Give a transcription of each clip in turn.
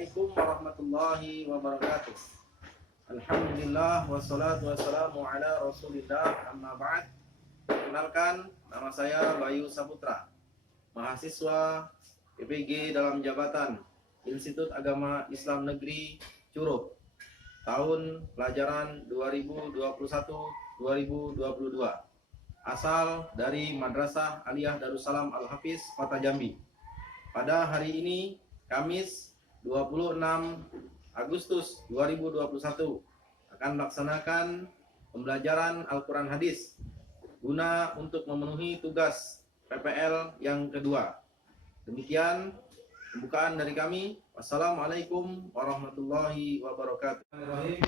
Assalamualaikum warahmatullahi wabarakatuh. Alhamdulillah wassalatu wassalamu ala Rasulillah, amma ba'd. Perkenalkan, nama saya Bayu Saputra, mahasiswa PPG dalam jabatan Institut Agama Islam Negeri Curup, tahun pelajaran 2021-2022, asal dari Madrasah Aliyah Darussalam Al-Hafiz Kota Jambi. Pada hari ini, Kamis 26 Agustus 2021, akan melaksanakan pembelajaran Al-Quran Hadis guna untuk memenuhi tugas PPL yang kedua. Demikian pembukaan dari kami. Wassalamualaikum warahmatullahi wabarakatuh.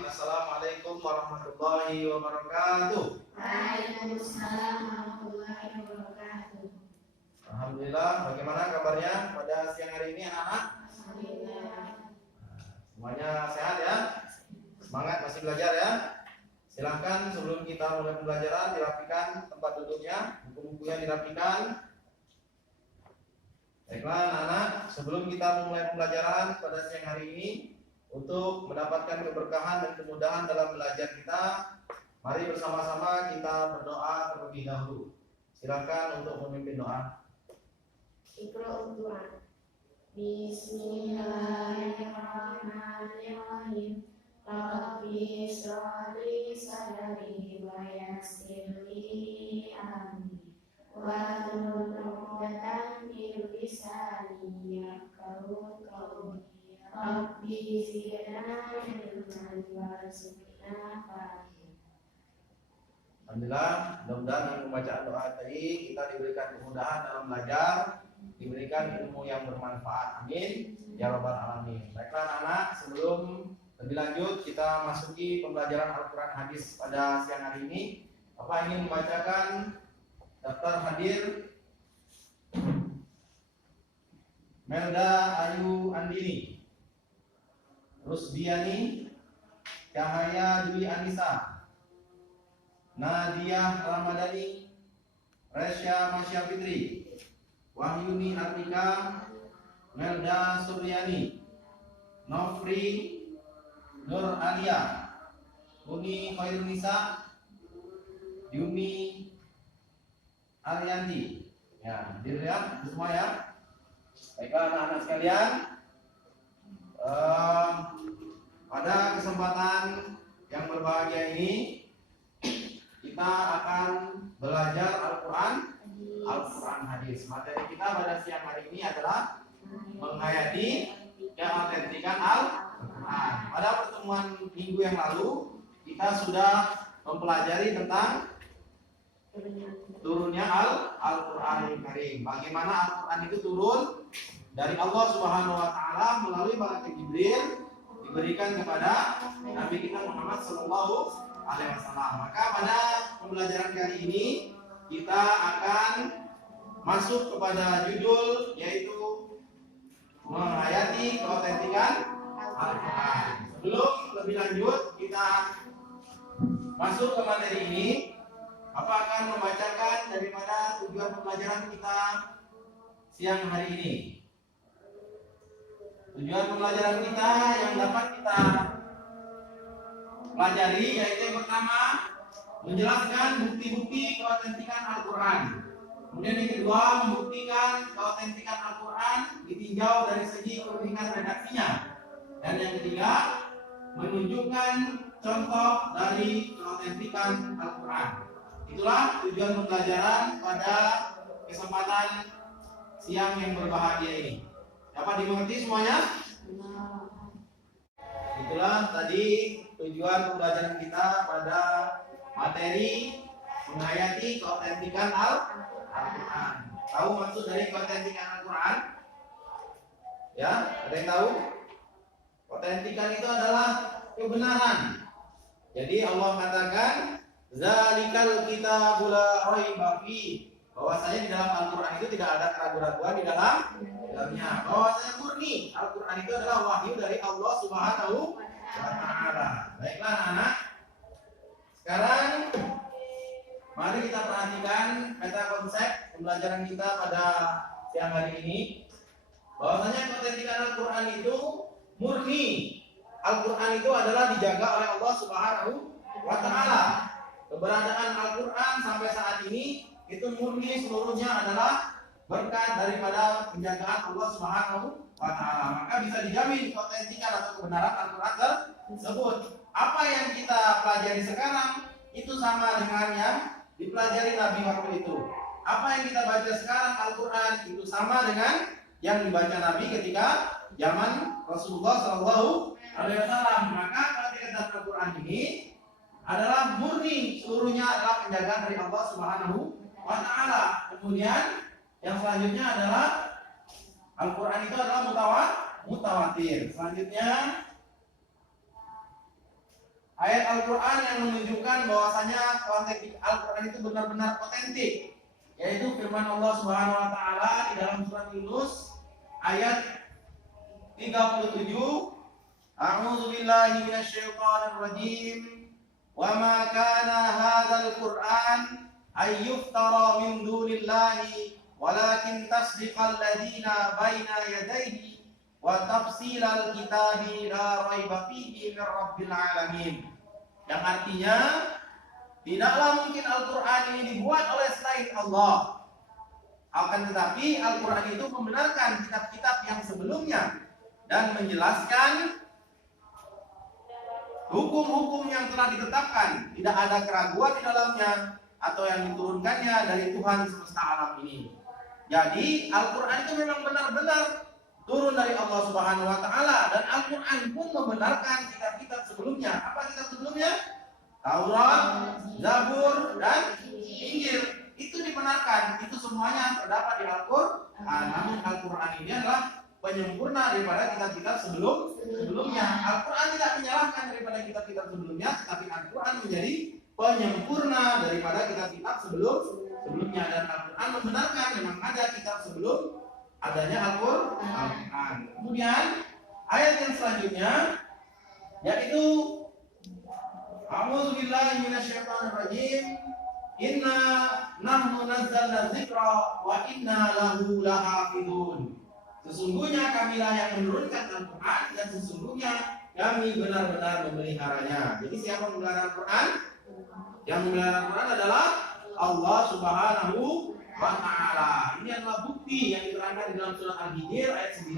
Assalamualaikum warahmatullahi wabarakatuh. Waalaikumsalam warahmatullahi wabarakatuh. Alhamdulillah, bagaimana kabarnya pada siang hari ini anak-anak? Semuanya sehat ya? Semangat masih belajar ya? Silahkan sebelum kita mulai pembelajaran dirapikan tempat duduknya, buku-bukunya dirapikan. Baiklah anak-anak, sebelum kita memulai pembelajaran pada siang hari ini, untuk mendapatkan keberkahan dan kemudahan dalam belajar kita, mari bersama-sama kita berdoa terlebih dahulu. Silakan untuk memimpin doa. Iqra doa. Bismillahirrahmanirrahim. Rabbi shrah li sadri wa yassir li amri wahlul 'uqdatam min lisani yafqahu qawli. Rabbi zidna ilman warzuqna fahma. Alhamdulillah, mudah-mudahan dengan pembacaan doa tadi kita diberikan kemudahan dalam belajar, diberikan ilmu yang bermanfaat. Amin ya rabbal alamin. Baiklah anak-anak, sebelum lebih lanjut kita masuki pembelajaran Al-Quran Hadis pada siang hari ini, Bapak ingin membacakan daftar hadir Melda Ayu Andini, Rusdiani Cahaya Dwi Anissa, Nadia Ramadhani, Resya Masya Fitri, Wahyuni Artika, Melda Suryani, Nofri Nur Alia, Uni Khairunisa, Yumi Arianti. Ya, dilihat semua ya. Baiklah anak-anak sekalian, pada kesempatan yang berbahagia ini kita akan belajar Al-Quran Hadis. Materi kita pada siang hari ini adalah menghayati keautentikan Al-Quran. Pada pertemuan minggu yang lalu kita sudah mempelajari tentang turunnya Al-Quran Karim. Bagaimana Al-Quran itu turun dari Allah Subhanahu Wa Taala melalui malaikat Jibril, diberikan kepada Nabi kita Muhammad Sallallahu Alaihi Wasallam. Maka pada pembelajaran kali ini kita akan masuk kepada judul, yaitu menghayati keautentikan Al-Quran. Sebelum lebih lanjut kita masuk ke materi ini, Bapak akan membacakan daripada tujuan pembelajaran kita siang hari ini. Tujuan pembelajaran kita yang dapat kita pelajari yaitu yang pertama, menjelaskan bukti-bukti keautentikan Al-Quran. Kemudian yang kedua, membuktikan keautentikan Al-Quran ditinjau dari segi keunikan redaksinya. Dan yang ketiga, menunjukkan contoh dari keautentikan Al-Quran. Itulah tujuan pembelajaran pada kesempatan siang yang berbahagia ini. Dapat dimengerti semuanya? Itulah tadi tujuan pembelajaran kita pada materi menghayati keautentikan Al-Quran. Tahu maksud dari keautentikan Al-Quran? Ya, ada yang tahu? Keautentikan itu adalah kebenaran. Jadi Allah katakan, "Zalikal kitabul la raiba fi." Bahwasanya di dalam Al-Quran itu tidak ada keraguan-keraguan di dalamnya. Bahwasanya murni Al-Quran itu adalah wahyu dari Allah Subhanahu wa Ta'ala. Baiklah anak. Sekarang mari kita perhatikan meta konsep pembelajaran kita pada siang hari ini. Bahwasanya keautentikan Al-Quran itu murni Al-Quran itu adalah dijaga oleh Allah Subhanahu wa Ta'ala. Keberadaan Al-Quran sampai saat ini itu murni seluruhnya adalah berkat daripada penjagaan Allah Subhanahu wa Ta'ala. Maka bisa dijamin keautentikan atau kebenaran Al-Quran tersebut. Apa yang kita pelajari sekarang itu sama dengan yang dipelajari Nabi waktu itu. Apa yang kita baca sekarang Al-Quran itu sama dengan yang dibaca Nabi ketika zaman Rasulullah Shallallahu Alaihi Wasallam. Maka keautentikan Al-Quran ini adalah murni seluruhnya adalah penjagaan dari Allah Subhanahu wa Ta'ala. Kemudian yang selanjutnya adalah Al-Quran itu adalah mutawatir. Selanjutnya ayat Al-Quran yang menunjukkan bahwasanya otentik Al-Quran itu benar-benar otentik, yaitu firman Allah Subhanahu wa Ta'ala di dalam surat Yunus ayat 37. A'udzu billahi minasyaitonir rajim. Wa ma kana hadzal Qur'an ay yuftara min dunillahi walakin tasdiqal ladzina baina yadayhi wa tafsilal kitabi la raiba fihi min rabbil alamin. Yang artinya tidaklah mungkin Al-Quran ini dibuat oleh selain Allah. Akan tetapi Al-Quran itu membenarkan kitab-kitab yang sebelumnya dan menjelaskan hukum-hukum yang telah ditetapkan, tidak ada keraguan di dalamnya atau yang diturunkannya dari Tuhan semesta alam ini. Jadi Al-Quran itu memang benar-benar turun dari Allah Subhanahu wa Ta'ala, dan Al-Quran pun membenarkan kitab-kitab sebelumnya. Apa kitab sebelumnya? Taurat, Zabur, dan Injil. Itu dibenarkan, itu semuanya terdapat di Al-Quran. Namun Al-Quran ini adalah penyempurna daripada kitab-kitab sebelumnya. Al-Quran tidak menyalahkan daripada kitab-kitab sebelumnya, tetapi Al-Quran menjadi penyempurna daripada kitab-kitab sebelumnya. Dan Al-Quran membenarkan memang ada kitab sebelum adanya Al-Quran. Kemudian ayat yang selanjutnya yaitu A'udzu billahi minasyaitonir rajim. Inna nahnu nazzalna dzikra wa inna lahu lahafizun. Sesungguhnya kamilah yang menurunkan Al-Quran dan sesungguhnya kami benar-benar memeliharanya. Jadi siapa yang memelihara Al-Quran? Yang memelihara Al-Quran adalah Allah Subhanahu wa Ta'ala. Ini adalah bukti yang diterangkan di dalam surat Al-Hijr ayat 9,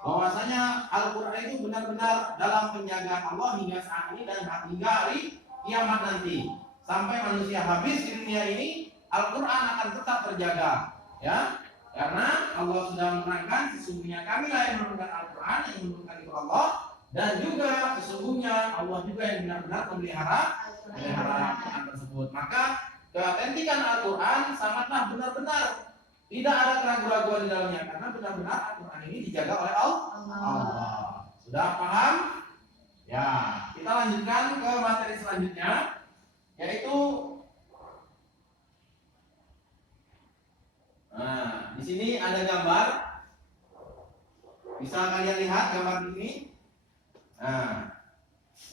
bahwasanya Al-Quran itu benar-benar dalam penjagaan Allah hingga saat ini dan hingga hari kiamat nanti. Sampai manusia habis di dunia ini, Al-Quran akan tetap terjaga, ya. Karena Allah sudah menerangkan sesungguhnya kamilah yang menurunkan Al-Quran, yang menurunkan itu Allah, dan juga sesungguhnya Allah juga yang benar-benar memelihara Al-Quran tersebut. Maka keautentikan Al-Quran sangatlah benar-benar tidak ada keraguan-keraguan di dalamnya, karena benar-benar Al-Quran ini dijaga oleh Allah. Sudah paham? Ya, kita lanjutkan ke materi selanjutnya, yaitu di sini ada gambar. Bisa kalian lihat gambar di sini?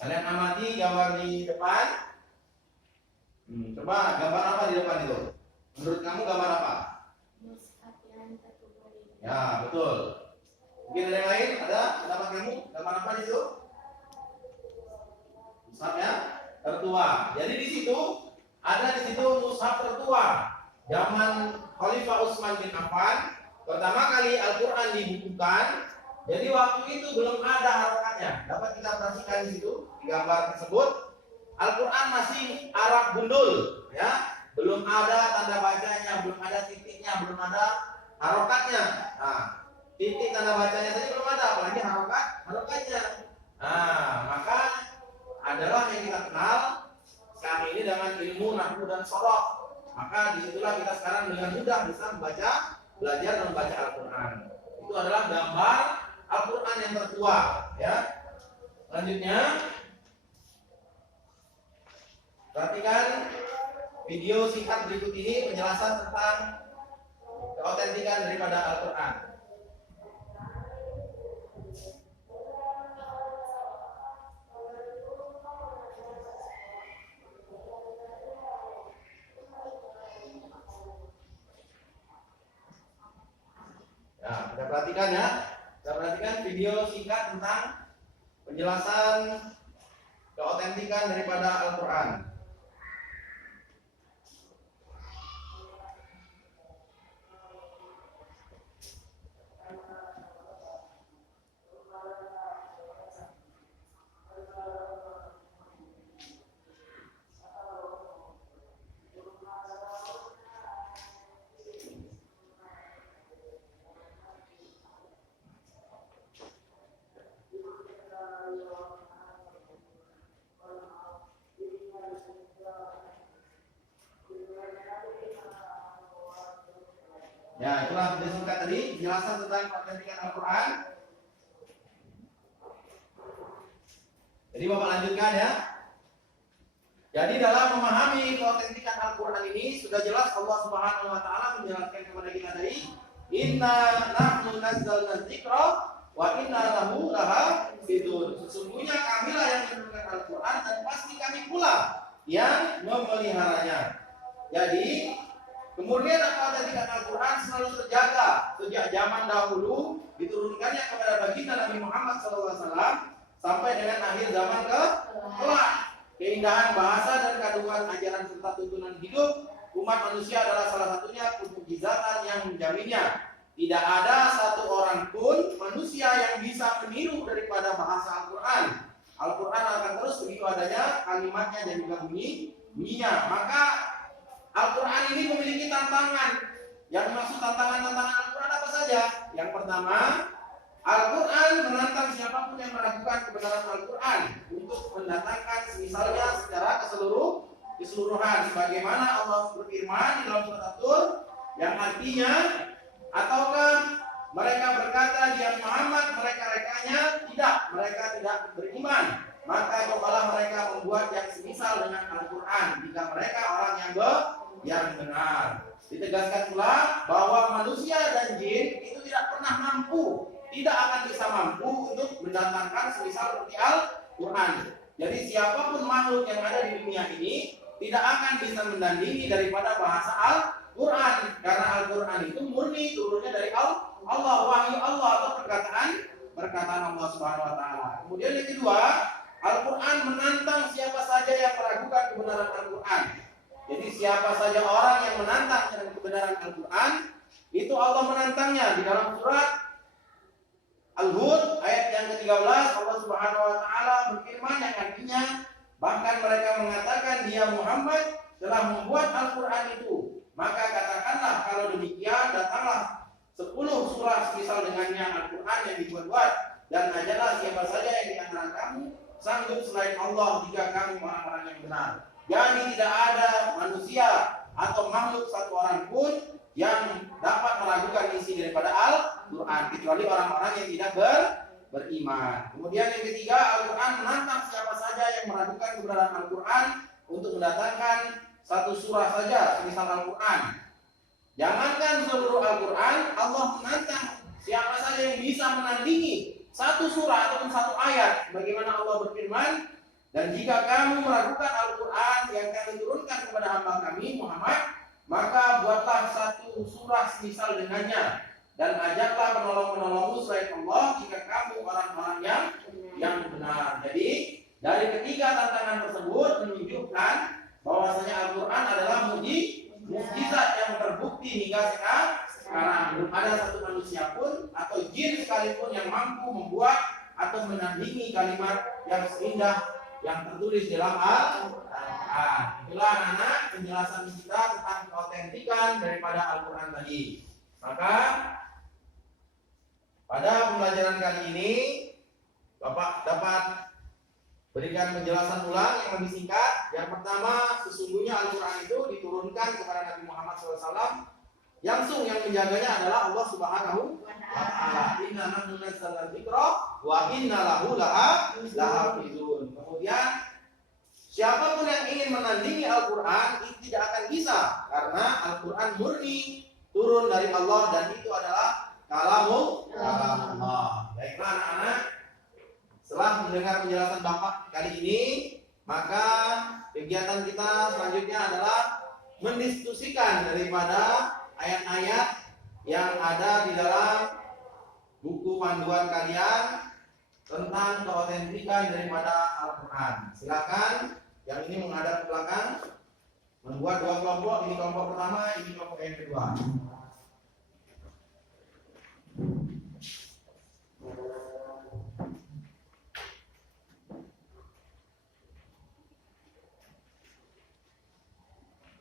Kalian amati gambar di depan. Coba gambar apa di depan itu? Menurut kamu gambar apa? Ya, betul. Mungkin ada yang lain? Ada pendapat kamu? Gambar apa di situ? Mushafnya tertua. Jadi di situ ada mushaf tertua zaman Khalifah Utsman bin Affan. Pertama kali Al-Quran dibukukan. Jadi waktu itu belum ada harokatnya. Dapat kita perhatikan di situ di gambar tersebut. Al-Quran masih Arab gundul, ya. Belum ada tanda bacanya, belum ada titiknya, belum ada harokatnya. Nah, titik tanda bacanya saja belum ada, apalagi harokatnya. Nah, maka adalah yang kita kenal sekarang ini dengan ilmu nahwu dan sorof. Maka disitulah kita sekarang dengan mudah bisa belajar dan membaca Al-Quran. Itu adalah gambar Al-Quran yang tertua, ya. Selanjutnya, perhatikan video singkat berikut ini penjelasan tentang keautentikan daripada Al-Quran. Ya, kita perhatikan ya. Kita perhatikan video singkat tentang penjelasan keautentikan daripada Al-Quran. Ya, itulah disingkat tadi penjelasan tentang keautentikan Al-Quran. Jadi Bapak lanjutkan ya. Jadi dalam memahami keautentikan Al-Quran ini sudah jelas Allah Subhanahu wa taala menjelaskan kepada kita tadi, inna nahnu nazzalna dzikra wa inna lahu lahafidun. Sesungguhnya kamilah yang menurunkan Al-Quran dan pasti kami pula yang memeliharanya. Jadi kemudian keautentikan Al-Quran selalu terjaga sejak zaman dahulu diturunkannya kepada baginda Nabi Muhammad SAW sampai dengan akhir zaman kelak. Keindahan bahasa dan kandungan ajaran serta tuntunan hidup umat manusia adalah salah satunya mukjizatan yang menjaminnya. Tidak ada satu orang pun manusia yang bisa meniru daripada bahasa Al-Quran. Al-Quran akan terus begitu adanya kalimatnya dan juga bunyinya. Maka Al-Quran ini memiliki tantangan. Yang maksud tantangan-tantangan Al-Quran apa saja? Yang pertama, Al-Quran menantang siapapun yang meragukan kebenaran Al-Quran untuk mendatangkan misalnya secara keseluruhan. Sebagaimana Allah berfirman di dalam surat At-Tur yang artinya, ataukah mereka berkata dia Muhammad, mereka-rekanya tidak, mereka tidak beriman. Maka cobalah mereka membuat yang semisal dengan Al-Quran jika mereka orang yang benar. Ditegaskan pula bahwa manusia dan jin itu tidak pernah mampu, tidak akan bisa mampu untuk mendatangkan semisal seperti Al-Quran. Jadi siapapun makhluk yang ada di dunia ini tidak akan bisa mendandingi daripada bahasa Al-Quran, karena Al-Quran itu murni turunnya dari Allah, wahyu Allah atau perkataan Allah Subhanahu wa taala. Kemudian yang kedua, Al-Quran menantang siapa saja yang meragukan kebenaran Al-Quran. Jadi siapa saja orang yang menantang dengan kebenaran Al-Quran, itu Allah menantangnya. Di dalam surat Al-Hud ayat yang ke-13 Allah Subhanahu wa taala berfirman yang artinya, bahkan mereka mengatakan dia Muhammad telah membuat Al-Quran itu. Maka katakanlah kalau demikian datanglah 10 surah semisal dengannya Al-Quran yang dibuat-buat, dan ajalah siapa saja yang di antara kamu sanggup selain Allah jika kamu orang-orang yang benar. Jadi tidak ada manusia atau makhluk satu orang pun yang dapat meragukan isi daripada Al-Quran kecuali orang-orang yang tidak beriman. Kemudian yang ketiga, Al-Quran menantang siapa saja yang meragukan kebenaran Al-Quran untuk mendatangkan satu surah saja semisal Al-Quran. Jangankan seluruh Al-Quran, Allah menantang siapa saja yang bisa menandingi satu surah ataupun satu ayat. Bagaimana Allah berfirman, dan jika kamu meragukan Al-Quran yang kami turunkan kepada hamba kami Muhammad, maka buatlah satu surah semisal dengannya, dan ajaklah penolong-penolongmu selain Allah jika kamu orang-orang yang benar. Jadi dari ketiga tantangan tersebut menunjukkan bahwasanya Al-Quran adalah mukjizat yang terbukti hingga sekarang. Belum ada satu manusia pun atau jin sekalipun yang mampu membuat atau menandingi kalimat yang seindah yang tertulis dalam Al-Quran. Itulah anak-anak penjelasan kita tentang keautentikan daripada Al-Quran tadi. Maka pada pembelajaran kali ini Bapak dapat berikan penjelasan ulang yang lebih singkat. Yang pertama, sesungguhnya Al-Quran itu diturunkan kepada Nabi Muhammad SAW. Langsung yang menjaganya adalah Allah Subhanahu wa taala. Inna nahnu nazzalna dzikra wa inna lahu lahafizun. Kemudian siapapun yang ingin menandingi Al-Quran itu tidak akan bisa, karena Al-Quran murni turun dari Allah dan itu adalah kalamullah. Baiklah anak-anak, setelah mendengar penjelasan Bapak kali ini, maka kegiatan kita selanjutnya adalah mendiskusikan daripada ayat-ayat yang ada di dalam buku panduan kalian tentang keautentikan daripada Al-Quran. Silakan yang ini menghadap ke belakang, membuat dua kelompok, ini kelompok pertama, ini kelompok yang kedua.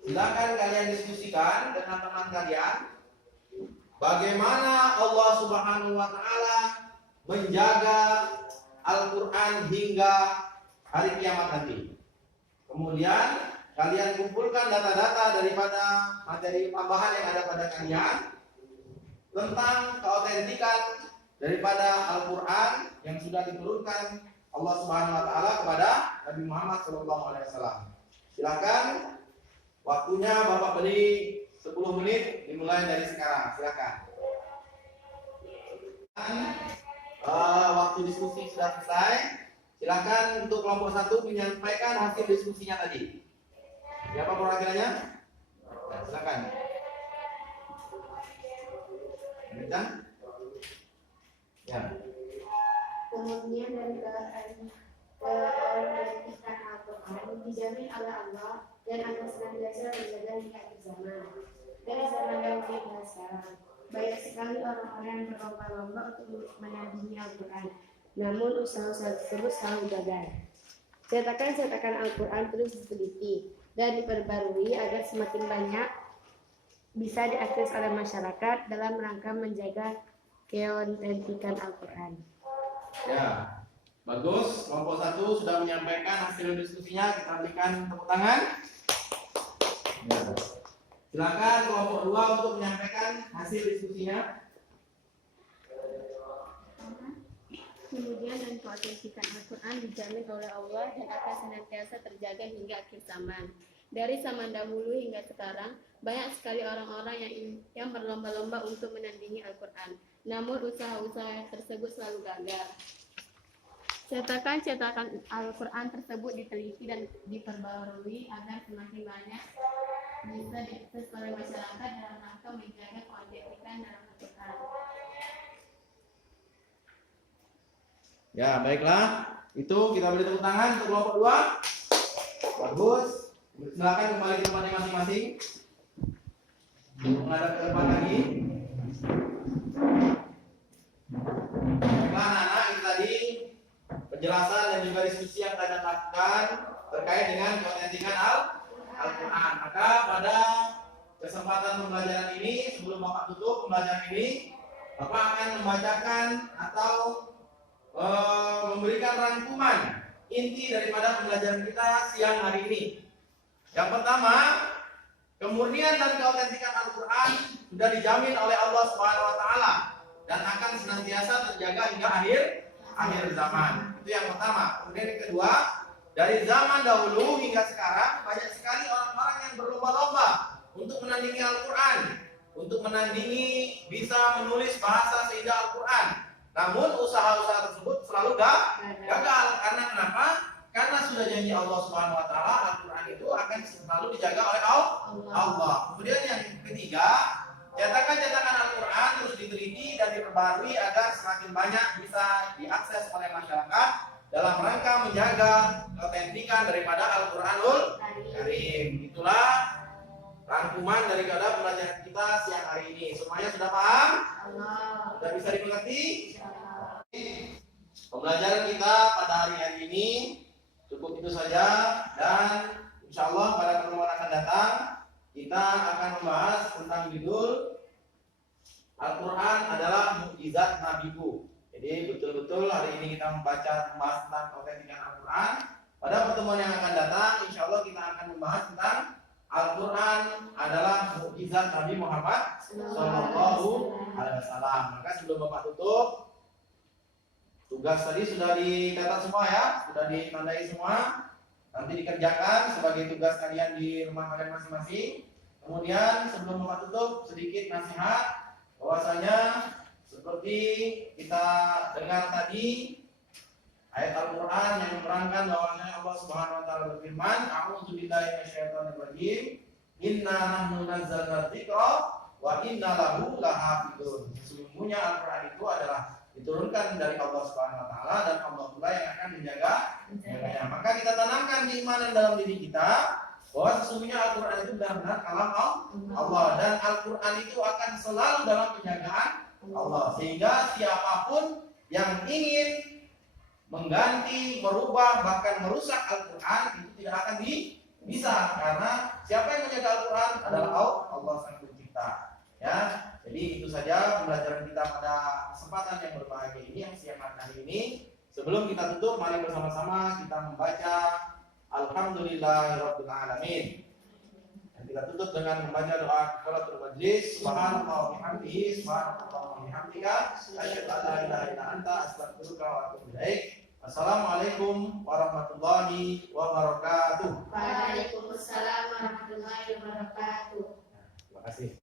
Silakan kalian diskusikan dengan teman kalian bagaimana Allah Subhanahu wa taala menjaga Al-Qur'an hingga hari kiamat nanti. Kemudian kalian kumpulkan data-data daripada materi tambahan yang ada pada kalian tentang keautentikan daripada Al-Qur'an yang sudah diturunkan Allah Subhanahu wa taala kepada Nabi Muhammad SAW. Silakan. Waktunya Bapak beri 10 menit dimulai dari sekarang. Silakan. Waktu diskusi sudah selesai. Silakan untuk kelompok 1 menyampaikan hasil diskusinya tadi. Siapa perwakilannya? Ya, silakan. Kencang? Ya. Kemudian dari keautentikan Al-Quran dijamin oleh Allah dan akan senantiasa terjaga hingga akhir zaman. Dari zaman dahulu hingga sekarang, banyak sekali orang-orang yang berlomba-lomba untuk menandingi Al-Quran. Namun usaha-usaha tersebut selalu gagal. Cetakan-cetakan Al-Quran terus diteliti dan diperbarui agar semakin banyak bisa diakses oleh masyarakat dalam rangka menjaga keautentikan Al-Quran. Ya, bagus. Kelompok 1 sudah menyampaikan hasil diskusinya. Kita berikan tepuk tangan. Ya. Silakan kelompok 2 untuk menyampaikan hasil diskusinya. Kemudian dan keautentikan Al-Quran dijamin oleh Allah dan akan senantiasa terjaga hingga akhir zaman. Dari zaman dahulu hingga sekarang, banyak sekali orang-orang yang berlomba-lomba untuk menandingi Al-Quran. Namun usaha-usaha tersebut selalu gagal. Cetakan-cetakan Al-Quran tersebut diteliti dan diperbarui agar semakin banyak bisa diakses oleh masyarakat dalam rangka menjaga keautentikan dalam Al-Quran. Ya, baiklah. Itu kita beri tepuk tangan untuk kelompok 2. Bagus. Silakan kembali ke tempatnya masing-masing. Menghadap ke depan lagi. Baiklah anak-anak, ini tadi penjelasan dan juga diskusi yang kalian lakukan terkait dengan keautentikan Al-Quran. Maka pada kesempatan pembelajaran ini, sebelum Bapak tutup pembelajaran ini, Bapak akan membacakan atau memberikan rangkuman inti daripada pembelajaran kita siang hari ini. Yang pertama, kemurnian dan keautentikan Al-Quran sudah dijamin oleh Allah Subhanahu wa taala dan akan senantiasa terjaga hingga akhir zaman. Itu yang pertama. Kemudian yang kedua, dari zaman dahulu hingga sekarang banyak sekali orang-orang yang berlomba-lomba untuk menandingi Al-Quran, untuk menandingi bisa menulis bahasa seindah Al-Quran. Namun usaha-usaha tersebut selalu gagal. Karena kenapa? Karena sudah janji Allah Subhanahu wa taala Al-Quran itu akan selalu dijaga oleh Allah. Kemudian yang ketiga, cetakan-cetakan Al-Quran terus diteliti dan diperbarui agar semakin banyak bisa diakses oleh masyarakat dalam rangka menjaga keautentikan daripada Al-Quranul Karim. Itulah rangkuman daripada pembelajaran kita siang hari ini. Semuanya sudah paham? Sudah bisa dimengerti? Pembelajaran kita pada hari ini cukup itu saja, dan insya Allah pada pertemuan akan datang kita akan membahas tentang judul Al-Quran adalah mukjizat Nabiku. Jadi betul-betul hari ini kita membahas tentang keautentikan Al-Quran. Pada pertemuan yang akan datang insya Allah kita akan membahas tentang Al-Quran adalah mukjizat Nabi Muhammad Sallallahu Alaihi Wasallam. Maka sebelum Bapak tutup, tugas tadi sudah dicatat semua ya, sudah ditandai semua. Nanti dikerjakan sebagai tugas kalian di rumah kalian masing-masing. Kemudian sebelum Bapak tutup, sedikit nasihat bahwasanya seperti kita dengar tadi ayat Al-Quran yang menerangkan bahwasanya Allah Subhanahu wa taala berfirman, "A'udzubillahi minasyaitonir rajim. Inna nahnu nazzalna dzikra wa inna lahu lahafizun." Sesungguhnya Al-Quran itu adalah diturunkan dari Allah Subhanahu wa taala dan Allah maka kita tanamkan keimanan dalam diri kita bahwa sesungguhnya Al-Quran itu benar-benar kalam Allah, dan Al-Quran itu akan selalu dalam penjagaan Allah, sehingga siapapun yang ingin mengganti, merubah, bahkan merusak Al-Quran itu tidak akan bisa, karena siapa yang menjaga Al-Quran adalah Allah Sang Pencipta. Ya, jadi itu saja pembelajaran kita pada kesempatan yang berbahagia ini, yang siang hari ini. Sebelum kita tutup, mari bersama-sama kita membaca Alhamdulillahirabbil alamin. Dan kita tutup dengan membaca doa kafaratul majlis. Subhanallah wa bihamdihi, subhanallah wa bihamdika, asyhadu an la ilaha illa anta, astaghfiruka wa atubu ilaik. Assalamualaikum warahmatullahi wabarakatuh. Waalaikumsalam warahmatullahi wabarakatuh. Terima kasih.